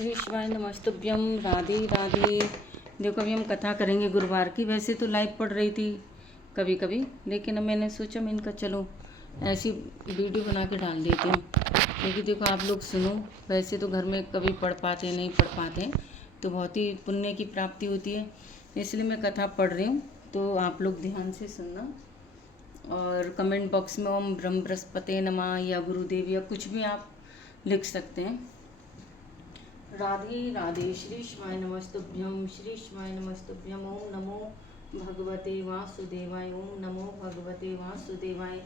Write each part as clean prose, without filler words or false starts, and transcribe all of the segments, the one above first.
श्री शिवाय नमस्तुभ्यम। राधे राधे। देखो अभी हम कथा करेंगे गुरुवार की। वैसे तो लाइव पढ़ रही थी कभी कभी, लेकिन अब मैंने सोचा मैं इनका चलो ऐसी वीडियो बना के डाल देती हूँ, क्योंकि देखो आप लोग सुनो। वैसे तो घर में कभी पढ़ पाते नहीं पढ़ पाते, तो बहुत ही पुण्य की प्राप्ति होती है, इसलिए मैं कथा पढ़ रही हूँ। तो आप लोग ध्यान से सुनना और कमेंट बॉक्स में ओम ब्रह्म बृहस्पते नमः या गुरुदेव या कुछ भी आप लिख सकते हैं। राधे राधे। श्री शिवाय नमस्तुभ्यम। श्री शिवाय नमस्तुभ्यम। ओम नमो भगवते वासुदेवाय। ओम नमो भगवते वासुदेवाय।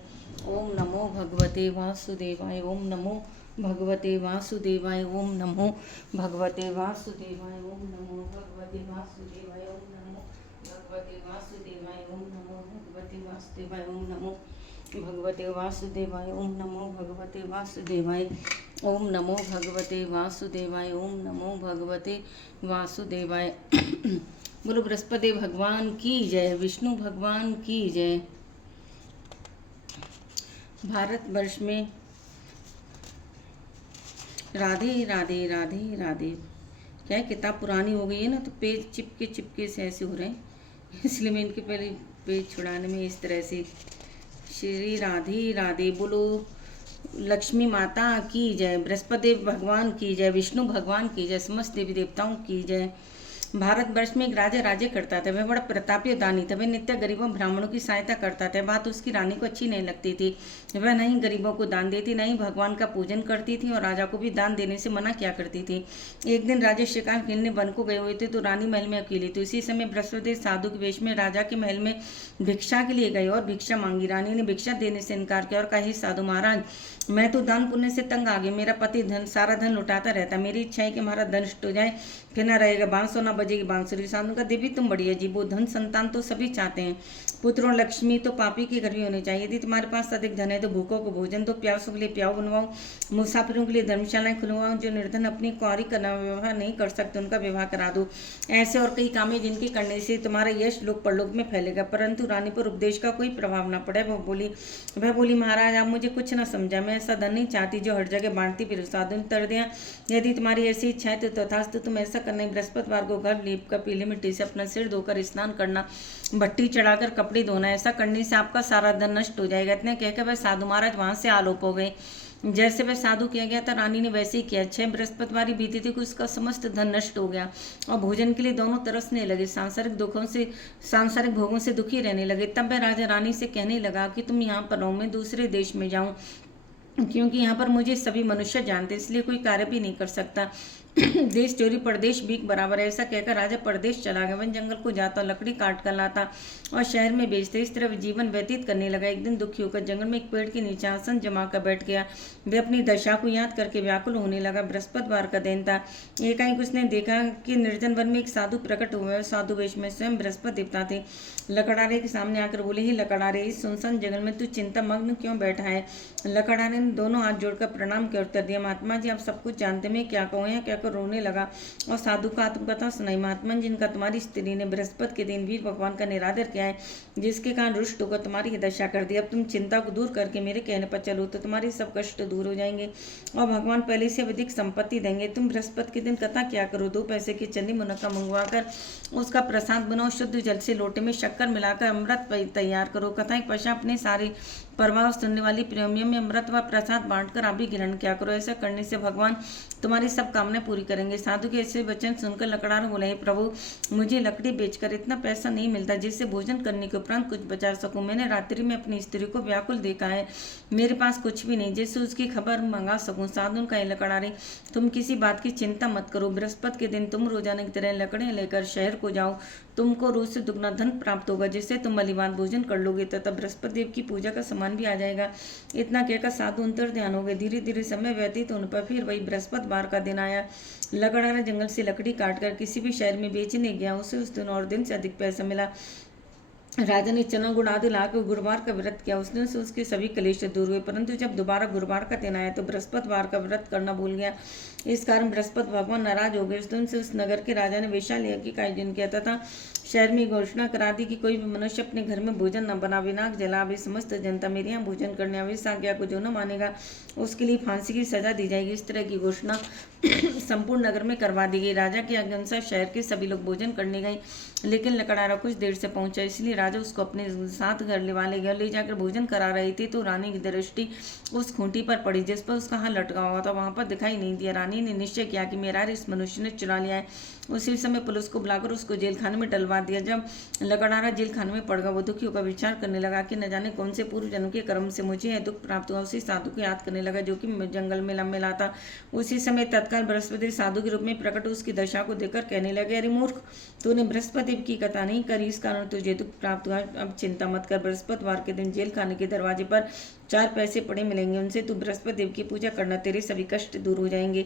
ओम नमो भगवते वासुदेवाय। ओम नमो भगवते वासुदेवाय। ओम नमो भगवते वासुदेवाय। ओम नमो भगवते वासुदेवाय। ओम नमो भगवते वासुदेवाय। ओम नमो भगवते वासुदेवाय। ओम नमो भगवते वासुदेवाय। ओम नमो भगवते वासुदेवाय। ओम नमो भगवते वासुदेवाय। ओम नमो भगवते वासुदेवाय। बोलो बृहस्पति भगवान की जय, विष्णु भगवान की जय। भारतवर्ष में राधे राधे राधे राधे। क्या है, किताब पुरानी हो गई है ना, तो पेज चिपके चिपके से ऐसे हो रहे हैं, इसलिए मैं इनके पहले पेज छुड़ाने में इस तरह से। श्री राधे राधे। बोलो लक्ष्मी माता की जय, बृहस्पति भगवान की जय, विष्णु भगवान की जय, समस्त देवी देवताओं की जय। भारतवर्ष में एक राजा राज्य करता था। वह बड़ा प्रतापी और दानी था। वह नित्य गरीबों ब्राह्मणों की सहायता करता था। बात उसकी रानी को अच्छी नहीं लगती थी। वह नहीं गरीबों को दान देती, नहीं भगवान का पूजन करती थी और राजा को भी दान देने से मना किया करती थी। एक दिन राजा शिकार खेलने वन को गए हुए थे, तो रानी महल में अकेली थी। उसी समय बृहस्पति साधु के वेश में राजा के महल में भिक्षा के लिए गए और भिक्षा मांगी। रानी ने भिक्षा देने से इनकार किया और कहा, साधु महाराज, मैं तो दान पुण्य से तंग आ गई। मेरा पति सारा धन लुटाता रहता। मेरी इच्छा है कि हमारा धन नष्ट हो जाए, फिर न रहेगा बांसुर न बजेगी बांसुरी। साधु का, देवी तुम बड़ी अजीब हो। धन संतान तो सभी चाहते हैं, पुत्र और लक्ष्मी तो पापी के घर भी होने चाहिए। यदि तुम्हारे पास अधिक धन है तो भूखों को भोजन दो, प्यासों के लिए प्याऊ बनवाओ, मुसाफिरों के लिए धर्मशालाएं खुलवाओ, जो निर्धन अपनी कुंवारी का विवाह नहीं कर सकते उनका विवाह करा दो। ऐसे और कई काम है जिनके करने से तुम्हारा यश लोक परलोक में फैलेगा, परंतु रानी पर उपदेश का कोई प्रभाव न पड़े। वह बोली महाराज, आप मुझे कुछ न समझा। मैं ऐसा धन नहीं चाहती जो हर जगह बांटती फिर। साधु ने उत्तर दिया, यदि तुम्हारी ऐसी इच्छा है तो तथास्तु, तुम ऐसा करना। बृहस्पतिवार को घर लीप कर पीली मिट्टी से अपना सिर धोकर स्नान करना, भट्टी चढ़ाकर कपड़े धोना। ऐसा करने से आपका सारा धन नष्ट हो जाएगा। इतने कहकर वह साधु महाराज वहां से आलोप हो गए। जैसे वह साधु किया गया था, रानी ने वैसे ही किया। 6 बृहस्पतिवार बीती थी कि उसका समस्त धन नष्ट हो गया और भोजन के लिए दोनों तरसने लगे। सांसारिक भोगों से दुखी रहने लगे। तब वह राजा रानी से कहने लगा कि तुम यहाँ पर रहो, मैं दूसरे देश में जाऊँ, क्योंकि यहाँ पर मुझे सभी मनुष्य जानते, इसलिए कोई कार्य भी नहीं कर सकता। देश चोरी परदेश भीख बराबर है। ऐसा कहकर राजा परदेश चला गया। वन जंगल को जाता, लकड़ी काट कर लाता और शहर में बेचते। इस तरह जीवन व्यतीत करने लगा। एक दिन दुखी होकर जंगल में एक पेड़ के नीचे आसन जमा कर बैठ गया। वे अपनी दशा को याद करके व्याकुल होने लगा। बृहस्पतिवार का दिन था। एकाएक उसने देखा कि निर्जन वन में एक साधु प्रकट हुआ है। साधु वेश में स्वयं बृहस्पति देवता थे। लकड़ारे के सामने आकर बोले, ही लकड़ारे, इस सुनसान जंगल में तू चिंता मग्न क्यों बैठा है? लकड़ारे ने दोनों हाथ जोड़कर प्रणाम किया, उत्तर दिया, महात्मा जी आप सब कुछ जानते, मैं क्या कहूँ? यहाँ कहकर रोने लगा और साधु का आत्मकथा सुनाई। महात्मा, जिनका तुम्हारी स्त्री ने बृहस्पति के दिन वीर भगवान का निरादर किया है, जिसके कारण रुष्ट होकर तुम्हारी ही दशा कर दी। अब तुम चिंता को दूर करके मेरे कहने पर चलो तो तुम्हारे सब कष्ट दूर हो जाएंगे और भगवान पहले से अधिक संपत्ति देंगे। तुम बृहस्पति के दिन कथा क्या करो, 2 पैसे की चंदी मुनक्का मंगवाकर उसका प्रसाद बनाओ, शुद्ध जल से लोटे में शक्कर मिलाकर अमृत तैयार करो। कथा के पश्चात अपने सारे परिवार सुनने वाली प्रेमियों में अमृत व प्रसाद बांटकर आप भी ग्रहण क्या करो। ऐसा करने से भगवान तुम्हारी सब कामनाएं पूरी करेंगे। साधु के ऐसे वचन सुनकर लकड़ार बोला, हे प्रभु, मुझे लकड़ी बेचकर इतना पैसा नहीं मिलता जिससे भोजन करने के उपरांत कुछ बचा सकूं। मैंने रात्रि में अपनी स्त्री को व्याकुल देखा है, मेरे पास कुछ भी नहीं जिससे उसकी खबर मंगा सकूं। साधु का, लकड़ारे, तुम किसी बात की चिंता मत करो। बृहस्पति के दिन तुम रोजाना की तरह लकड़ियां लेकर शहर को जाओ। तुमको रोज से दुगना धन प्राप्त होगा, जिससे तुम बलिवान भोजन कर लोगे तथा बृहस्पति देव की पूजा का सामान भी आ जाएगा। इतना कहकर साधु अंतर ध्यान हो गए। धीरे धीरे समय व्यतीत होने पर फिर वही बृहस्पतिवार का दिन आया। लकड़ारा जंगल से लकड़ी काटकर किसी भी शहर में बेचने गया। उसे उस दिन और दिन से अधिक पैसा मिला। राजा ने चना गुड़ आदि लाकर गुरुवार का व्रत किया। उस दिन से उसके सभी क्लेश दूर हुए, परंतु जब दोबारा गुरुवार का दिन आया तो बृहस्पतिवार का व्रत करना भूल गया। इस कारण बृहस्पति भगवान नाराज हो गए। उस दिन से उस नगर के राजा ने वेश्यालय की का आयोजन किया तथा शहर में घोषणा करा दी कि कोई भी मनुष्य अपने घर में भोजन न बनावे, नाक जलावे। समस्त जनता मेरे यहाँ भोजन करने आवे, इस आज्ञा को जो न मानेगा उसके लिए फांसी की सजा दी जाएगी। इस तरह की घोषणा संपूर्ण नगर में करवा दी गई। राजा के आज्ञा अनुसार शहर के सभी लोग भोजन करने गए, लेकिन लकड़हारा कुछ देर से पहुंचा, इसलिए राजा उसको अपने साथ घर ले गया। ले जाकर भोजन करा रहे थे तो रानी की दृष्टि उस खूंटी पर पड़ी जिस पर उसका हाथ लटका हुआ था। वहां पर दिखाई नहीं दिया। रानी ने निश्चय किया कि मेरा इस मनुष्य ने चुरा लिया है। उसी समय पुलिस को बुलाकर उसको जेल खाने में डलवा दिया। जब लकड़हारा जेल खाने में पड़ गया, वो दुखी होकर विचार करने लगा कि न जाने कौन से पूर्व जन्म के कर्म से मुझे यह दुख प्राप्त हुआ। उसी साधु को याद करने लगा जो कि जंगल में मिला था। उसी समय तत्काल बृहस्पति साधु के रूप में प्रकट उसकी दशा को देखकर कहने लगे, अरे मूर्ख, तूने बृहस्पति की कथा नहीं करी, इस कारण तुझे दुख प्राप्त हुआ। अब चिंता मत कर, बृहस्पतिवार के दिन जेल खाने के दरवाजे पर 4 पैसे पड़े मिलेंगे, उनसे तू बृहस्पति देव की पूजा करना, तेरे सभी कष्ट दूर हो जाएंगे।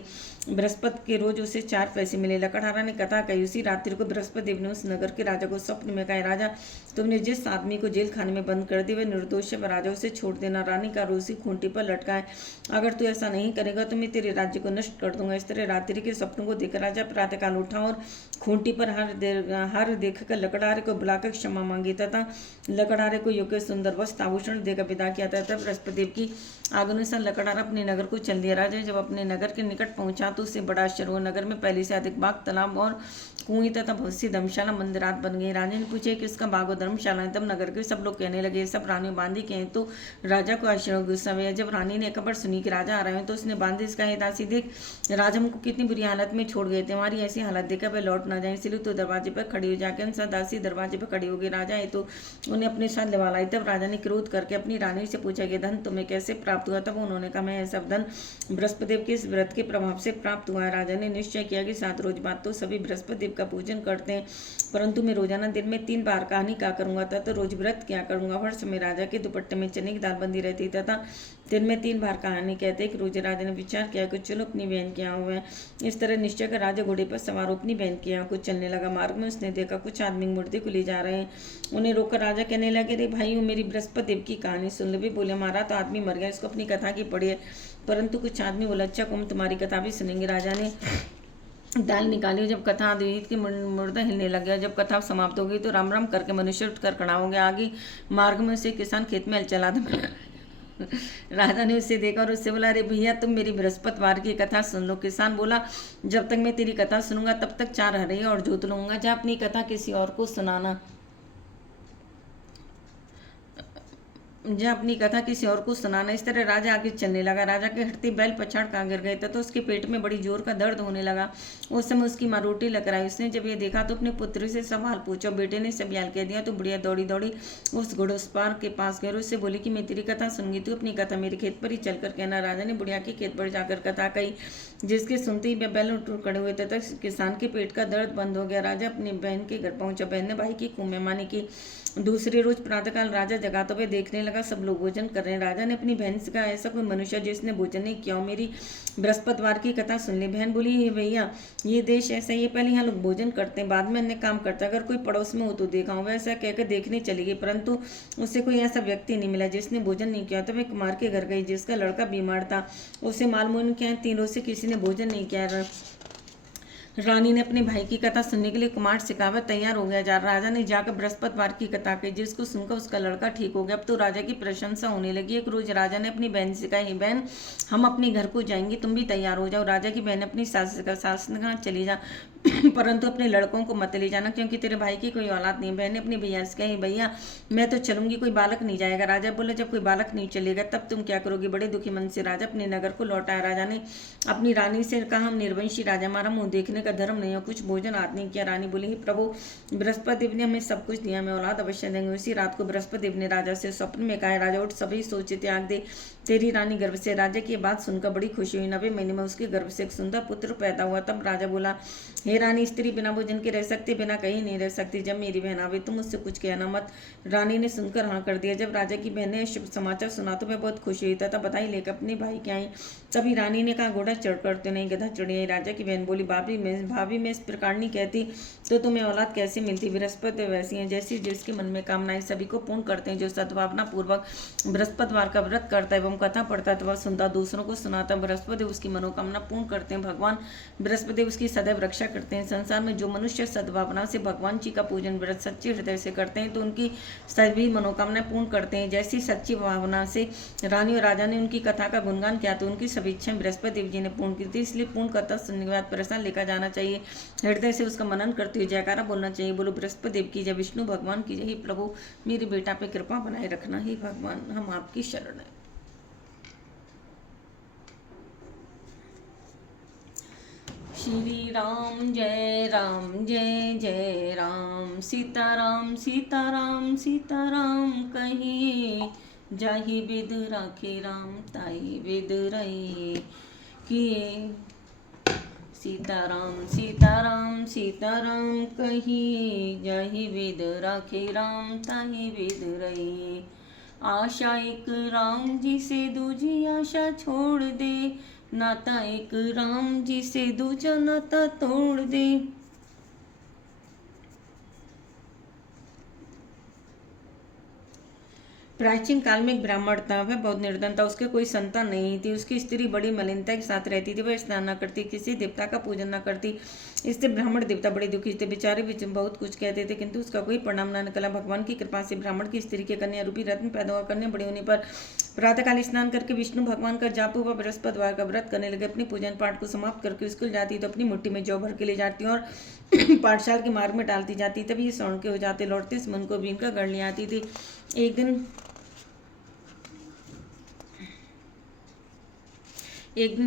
बृहस्पति के रोज उसे 4 पैसे मिले। लकड़हारा ने कथा कही। उसी रात्रि को बृहस्पति देव ने उस नगर के राजा को स्वप्न में कहा, राजा, तुमने जिस आदमी को जेल खाने में बंद कर दिया वह निर्दोष है, राजा उसे छोड़ देना। रानी का रोसी खूंटी पर लटका है, अगर तू ऐसा नहीं करेगा तो मैं तेरे राज्य को नष्ट कर दूंगा। इस तरह रात्रि के सपनों को देखकर राजा प्रातःकाल उठा और खूंटी पर हार देखकर लकड़हारे को बुलाकर क्षमा मांगी तथा लकड़हारे को योग्य सुंदर वस्त्र आभूषण देकर विदा किया था। तब बृहस्पति देव की आज्ञानुसार लकड़हारा अपने नगर को चल दिया। राजा जब अपने नगर के निकट पहुंचा तो उसे बड़ा आश्चर्य हुआ। नगर में पहले से अधिक बाग, तालाब और कुएं तथा बहुत सी धर्मशाला मंदिरात बन गई। राजा ने पूछे किसका बाग और धर्मशाला है। तब नगर के सब लोग कहने लगे सब रानी बांदी के हैं। तो राजा को आश्चर्य गुस्सा हुआ। जब रानी ने खबर सुनी कि राजा आ रहे हैं तो उसने बांदी इसका हे दासी, देख राजा हमको कितनी बुरी हालत में छोड़ गए थे, हमारी ऐसी हालत देखकर वह लौट ना जाए, इसलिए तो दरवाजे पर खड़ी हो जाकर अनुसार दासी दरवाजे पर खड़ी हो गई। राजा है तो उन्हें अपने साथ लेवा लाई। तब राजा ने क्रोध करके अपनी रानी से पूछा कि धन तुम्हें कैसे प्राप्त हुआ। तब उन्होंने कहा मैं सब धन बृहस्पति देव के इस व्रत के प्रभाव से प्राप्त हुआ है। राजा ने निश्चय किया कि 7 रोज बाद तो सभी बृहस्पति देव का पूजन करते हैं, परंतु मैं रोजाना दिन में 3 बार कहानी क्या करूंगा तथा रोज व्रत क्या करूंगा। हर समय राजा के दुपट्टे में चने की दाल बंदी रहती तथा दिन में 3 बार कहानी कहते कि रोज। राजा ने विचार किया कि चलो अपनी बहन के यहाँ हुआ है। इस तरह निश्चय कर राजा घोड़े पर सवार अपनी बहन के यहाँ कुछ चलने लगा। मार्ग में उसने देखा कुछ आदमी मूर्ति को ले जा रहे हैं। उन्हें रोककर राजा कहने लगे, रे भाइयों, मेरी बृहस्पति देव की कहानी सुन लो। भी बोले हमारा तो आदमी मर गया, इसको अपनी कथा की पड़ी है। परंतु कुछ आदमी बोला अच्छा हम तुम्हारी कथा भी सुनेंगे। राजा ने दाल निकाली। जब कथा आदि की मुर्दा हिलने लग गया। जब कथा समाप्त हो गई तो राम राम करके मनुष्य उठकर खड़ा हो गया। आगे मार्ग में से किसान खेत में हल चला था। राजा ने उसे देखा और उससे बोला, अरे भैया तुम मेरी बृहस्पतिवार की कथा सुन लो। किसान बोला, जब तक मैं तेरी कथा सुनूंगा तब तक 4 हरे और जोत लूंगा, जा अपनी कथा किसी और को सुनाना। जब अपनी कथा किसी और को सुनाना। इस तरह राजा आगे चलने लगा। राजा के हटते बैल पछाड़ का गिर गए तथा उसके पेट में बड़ी जोर का दर्द होने लगा। उस समय उसकी माँ रोटी लकराई। उसने जब ये देखा तो अपने पुत्र से सवाल पूछा। बेटे ने सब याल कह दिया तो बुढ़िया दौड़ी दौड़ी उस घोड़स्पार के पास गई। उससे बोली कि मैं तेरी कथा सुनूंगी, तू अपनी कथा मेरे खेत पर ही चलकर कहना। राजा ने बुढ़िया के खेत पर जाकर कथा कही, जिसके सुनते ही वे बैल उठ खड़े हुए तथा किसान के पेट का दर्द बंद हो गया। राजा अपनी बहन के घर पहुंचा। बहन ने भाई की खूब मेहमानी की। दूसरे रोज प्रातःकाल राजा जगाते हुए देखने लगा सब लोग भोजन कर रहे हैं। राजा ने अपनी बहन से कहा, ऐसा कोई मनुष्य जिसने भोजन नहीं किया हो, मेरी बृहस्पतिवार की कथा सुन ली। बहन बोली, हे भैया, ये देश ऐसा ही है, पहले यहाँ लोग भोजन करते हैं, बाद में अन्य काम करते हैं। अगर कोई पड़ोस में हो तो देखा हो। वैसा कहकर देखने चली गई, परंतु उससे कोई ऐसा व्यक्ति नहीं मिला जिसने भोजन नहीं किया। तो वह कुमार के घर गई जिसका लड़का बीमार था। उसे मालूम क्या 3 रोज से किसी ने भोजन नहीं किया। रानी ने अपने भाई की कथा सुनने के लिए कुमार से कहा, वह तैयार हो गया। राजा ने जाकर बृहस्पतिवार की कथा कही, जिसको सुनकर उसका लड़का ठीक हो गया। अब तो राजा की प्रशंसा होने लगी। एक रोज राजा ने अपनी बहन से कहा, बहन हम अपने घर को जाएंगे, तुम भी तैयार हो जाओ। राजा की बहन अपनी सास ने कहा, चली जा, परंतु अपने लड़कों को मत ले जाना, क्योंकि तेरे भाई की कोई औलाद नहीं। बहन ने अपने भैया से कही, भैया मैं तो चलूंगी, कोई बालक नहीं जाएगा। राजा बोला, जब कोई बालक नहीं चलेगा तब तुम क्या करोगी। बड़े दुखी मन से राजा अपने नगर को लौटाया। राजा ने अपनी रानी से कहा, हम निर्वंशी राजा, हमारा मुंह देखने का धर्म नहीं है, कुछ भोजन आज नहीं किया। रानी बोली, प्रभु बृहस्पति देव ने हमें सब कुछ दिया, हमें औलाद अवश्य देंगे। उसी रात को बृहस्पति देव ने राजा से स्वप्न में कहा, राजा उठ, सभी सोचे त्याग दे, तेरी रानी गर्भ से। राजा की बात सुनकर बड़ी खुशी हुई। 9वें महीने में उसके गर्भ से एक सुंदर पुत्र पैदा हुआ। तब राजा बोला, हे रानी, स्त्री बिना भोजन के रह सकती, बिना कहीं नहीं रह सकती। जब मेरी बहन आवे तुम मुझसे कुछ कहना मत। रानी ने सुनकर हाँ कर दिया। जब राजा की बहन ने शुभ समाचार सुना तो वह बहुत खुश हुई तथा बधाई लेकर अपने भाई के आई। तभी रानी ने कहा, घोड़ा चढ़ करते नहीं, गधा चढ़ी आई। राजा की बहन बोली, भाभी मैं इस प्रकार नहीं कहती तो तुम्हें औलाद कैसे मिलती। बृहस्पति वैसी है जैसी जिसके मन में कामनाएं सभी को पूर्ण करते हैं। जो सद्भावना पूर्वक बृहस्पतिवार का व्रत करता है एवं कथा पढ़ता है, वह सुनता दूसरों को सुनाता। बृहस्पति उसकी मनोकामना पूर्ण करते हैं। भगवान बृहस्पति उसकी सदैव रक्षा करते हैं। संसार में जो मनुष्य सद्भावना से भगवान जी का पूजन व्रत सच्चे हृदय से करते हैं तो उनकी सभी मनोकामनाएं पूर्ण करते हैं। जैसी सच्ची भावना से रानी और राजा ने उनकी कथा का गुणगान किया तो उनकी सभी इच्छाएं बृहस्पति देव जी ने पूर्ण की थी। इसलिए पूर्ण कथा सुनने के बाद प्रसाद लेकर जाना चाहिए, हृदय से उसका मनन करते हुए जयकारा बोलना चाहिए। बोलो बृहस्पति देव की जय, विष्णु भगवान की जय। हे प्रभु मेरे बेटा पे कृपा बनाए रखना, हे भगवान हम आपकी शरण है। श्री राम जय जय राम, सीताराम सीताराम सीताराम कहिए, जाहि विद राखे राम ताई विद रही किए। सीताराम सीताराम सीताराम कहिए, जाहि विद राखे राम ताहि विद रही। आशा एक राम जी से दूजी आशा छोड़ दे, नाता एक राम जी से दूजा नाता तोड़ दे। प्राचीन काल में एक ब्राह्मण था, वह बहुत निर्धन था, उसके कोई संतान नहीं थी। उसकी स्त्री बड़ी मलिनता के साथ रहती थी, वह स्नान न करती, किसी देवता का पूजन न करती। इससे ब्राह्मण देवता बड़े दुखी थे, बेचारे भी बहुत कुछ कहते थे किंतु उसका कोई परिणाम न निकला। भगवान की कृपा से ब्राह्मण की स्त्री के कन्या रूपी रत्न पैदा हुआ। कन्या बड़े होने पर प्रातःकाल स्नान करके विष्णु भगवान का जाप हुआ, बृहस्पतिवार का व्रत करने लगे। अपनी पूजन पाठ को समाप्त करके स्कूल जाती तो अपनी मुट्ठी में जौ भर के ले जाती और पाठशाला के मार्ग में डालती जाती। तभी ये स्वर्ण के हो जाते। लौटते समय उनको भी इनका गढ़ ले आती थी। एक दिन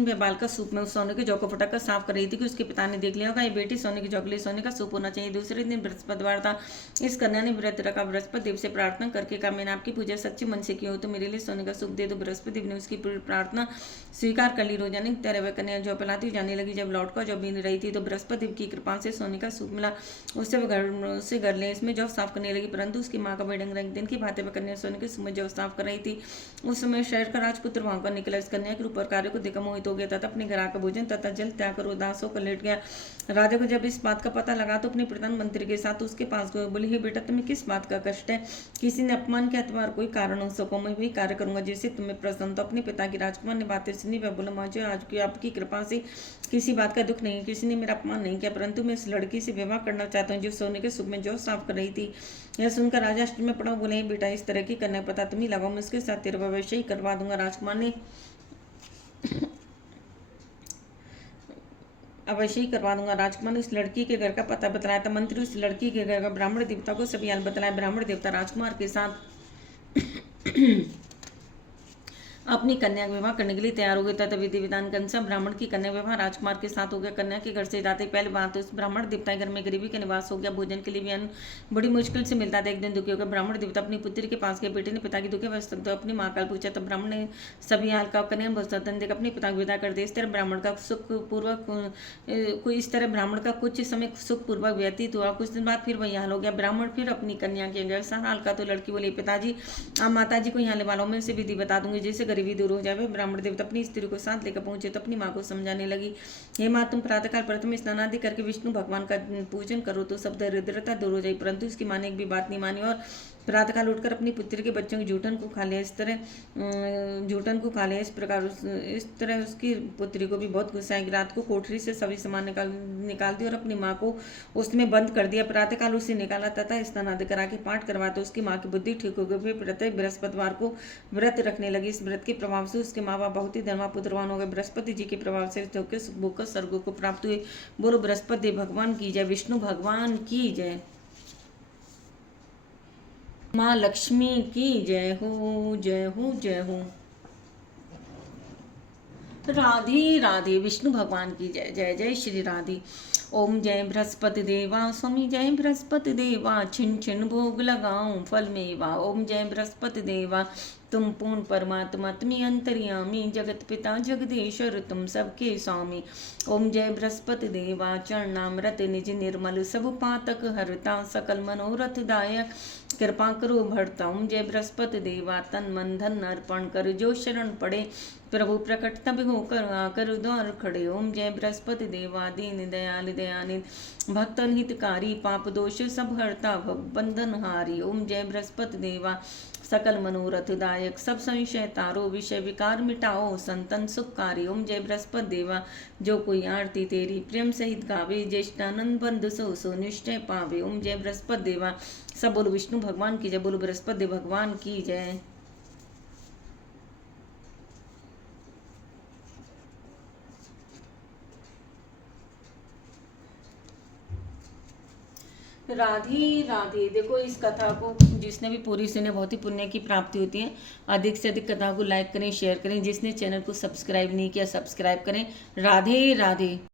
वह बाल का सूप में उस सोने के जौ को फटाकर साफ कर रही थी कि उसके पिता ने देख लिया होगा, ये बेटी सोने के जौ के लिए सोने का सूप होना चाहिए। दूसरे दिन बृहस्पतिवार था। इस कन्या ने व्रत रखा, बृहस्पति देव से प्रार्थना करके कहा, मैंने आपकी पूजा सच्चे मन से की हो तो मेरे लिए सोने का सूप दे दो। बृहस्पति देव ने उसकी प्रार्थना स्वीकार कर ली। रोजाना की तरह वह कन्या जौ पिलाती जाने लगी। जब लौट कर जौ बीन रही थी तो बृहस्पति देव की कृपा से सोने का सूप मिला। उससे घर ले इसमें जौ साफ करने लगी, परंतु उसकी माँ का बेडंग रंग दिन की भांति वह कन्या सोने के सूप में जौ साफ कर रही थी। उस समय शहर का राजपुत्र वहां पर निकला। इस कन्या के रूप और कार्य को देखकर मोहित हो गया तथा अपने घर आकर भोजन तथा जल त्याग कर उदास होकर लेट गया। राजा को जब इस बात का पता लगा तो अपने प्रधानमंत्री के साथ उसके पास गए। बोले, हे बेटा तुम्हें किस बात का कष्ट है? किसी ने अपमान किया तुम्हारा कोई कारण हो सको, मैं वही कार्य करूंगा जिससे तुम्हें प्रसन्न। तो अपने पिता की राजकुमार ने बातें सुनी। वह बोला, मुझे आज की आपकी कृपा से किसी बात का दुख नहीं, किसी ने मेरा अपमान नहीं किया, परंतु मैं इस लड़की से विवाह करना चाहता हूँ जो सोने के सूप में जौ साफ कर रही थी। यह सुनकर राजा अष्ट में पड़ा। बोले, बेटा इस तरह की कन्या पता तुम ही लगाओ, मैं उसके साथ तेरा भविष्य ही करवा दूंगा। राजकुमार ने अवश्य ही करवा दूंगा। राजकुमार ने उस लड़की के घर का पता बताया था। मंत्री उस लड़की के घर का ब्राह्मण देवता को सभी हाल बताया। ब्राह्मण देवता राजकुमार के साथ अपनी कन्या का विवाह करने के लिए तैयार हो गया था। तभी विधि विधान के अनुसार ब्राह्मण की कन्या विवाह राजकुमार के साथ हो गया। कन्या के घर से जाते पहले बात उस ब्राह्मण देवता के घर में गरीबी का निवास हो गया। भोजन के लिए भी अन्न बड़ी मुश्किल से मिलता था। एक दिन दुखी होकर ब्राह्मण देवता अपनी पुत्री के पास गए। बेटे ने पिता की दुखी अवस्था तो अपनी माँ का पूछा, तब ब्राह्मण ने सभी हाल का कन्या धन देकर अपने पिता को विदा कर दिया। इस तरह ब्राह्मण का ब्राह्मण का कुछ समय सुखपूर्वक व्यतीत हुआ। कुछ दिन बाद फिर वही हाल हो गया। ब्राह्मण फिर अपनी कन्या के घर सा हाल का। तो लड़की बोली, पिताजी आप माता जी को यहाँ ले वालों में से विधि बता दूंगी जिससे गरीबी दूर हो जाए। ब्राह्मण देवता अपनी स्त्री को साथ लेकर पहुंचे तो अपनी माँ को समझाने लगी, हे माँ तुम प्रातःकाल प्रथम स्नान आदि करके विष्णु भगवान का पूजन करो तो सब दरिद्रता दूर हो जाए। परंतु उसकी माँ ने एक भी बात नहीं मानी और प्रातःकाल उठकर अपनी पुत्री के बच्चों के जूठन को खा लिया। इस प्रकार उसकी पुत्री को भी बहुत गुस्सा है। रात को कोठरी से सभी सामान निकाल दिया और अपनी माँ को उसमें बंद कर दिया। प्रातःकाल उसे निकाला तथा स्नान आदि करा के पाठ करवाते उसकी माँ की बुद्धि ठीक हो गई। फिर प्रत्येक बृहस्पतिवार को व्रत रखने लगी। इस व्रत के प्रभाव से उसके माँ बाप बहुत ही धनवान पुत्रवान हो गए। बृहस्पति जी के प्रभाव से भूख स्वर्ग को प्राप्त हुए। बोलो बृहस्पति भगवान की जय, विष्णु भगवान की जय, माँ लक्ष्मी की जय हो जय हो जय हो। राधे राधे, विष्णु भगवान की जय, जय जय श्री राधे। ओम जय बृहस्पति देवा, स्वामी जय बृहस्पति देवा, छिन छिन भोग लगाऊं फल मेवा। ओम जय बृहस्पति देवा, तुम पूर्ण परमात्मा तुम्हें अंतर्यामी, जगत पिता जगदीश्वर तुम सबके स्वामी। ओम जय बृहस्पति देवा, चरणामृत निज निर्मल सब पातक हरता, सकल मनोरथ दायक कृपा करो भरता। ओम जय बृहस्पति देवा, तन मन धन अर्पण कर जो शरण पड़े, प्रभु प्रकट तब होकर आकर द्वार खड़े। ओम जय बृहस्पति देवा, दीन दयाल दयानिध भक्तन हितकारी, पाप दोष सब हरता, बंधन हारी। ओम जय बृहस्पति देवा, सकल मनोरथ दायक, सब संशय तारो, विषय विकार मिटाओ, संतन सुखकारी। ओम जय बृहस्पति देवा, जो कोई आरती तेरी प्रेम सहित गावे, ज्येष्ठानंद बंधु सो सो निश्चय पावे। ओम जय बृहस्पति देवा, सब बोलो विष्णु भगवान की जय, बोलो बृहस्पति देव भगवान की जय। राधे राधे। देखो इस कथा को जिसने भी पूरी सुने बहुत ही पुण्य की प्राप्ति होती है। अधिक से अधिक कथा को लाइक करें, शेयर करें। जिसने चैनल को सब्सक्राइब नहीं किया सब्सक्राइब करें। राधे राधे।